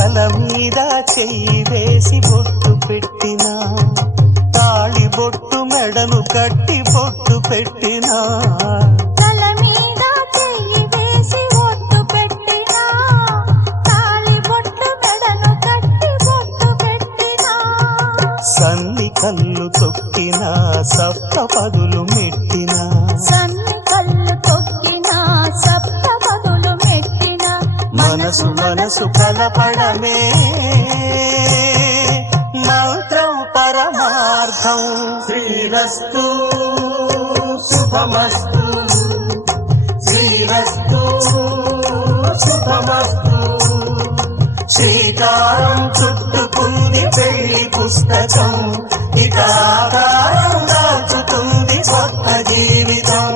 తల మీద చెయ్యి వేసి బొట్టు పెట్టినా, తాళి బొట్టు మెడను కట్టి బొట్టు పెట్టినా, తల మీద చెయ్యి వేసి బొట్టు పెట్టినా, తాళి బొట్టు మెడను కట్టి బొట్టు పెట్టినా, సన్ని కళ్ళు తొక్కినా సప్త పదులు మెట్టినా, సన్ని కళ్ళు తొక్కినా సప్త పదులు మెట్టినా, మనసు మనసు కలపడమే మంత్రం పరమార్థం. శ్రీరస్తు శుభమస్తు, శ్రీరస్తు శుభమస్తు. శ్రీకారం చుట్టుకుంది పెళ్లి పుస్తకం, ఇక ఆకారం దాచుతుంది కొత్త జీవితం.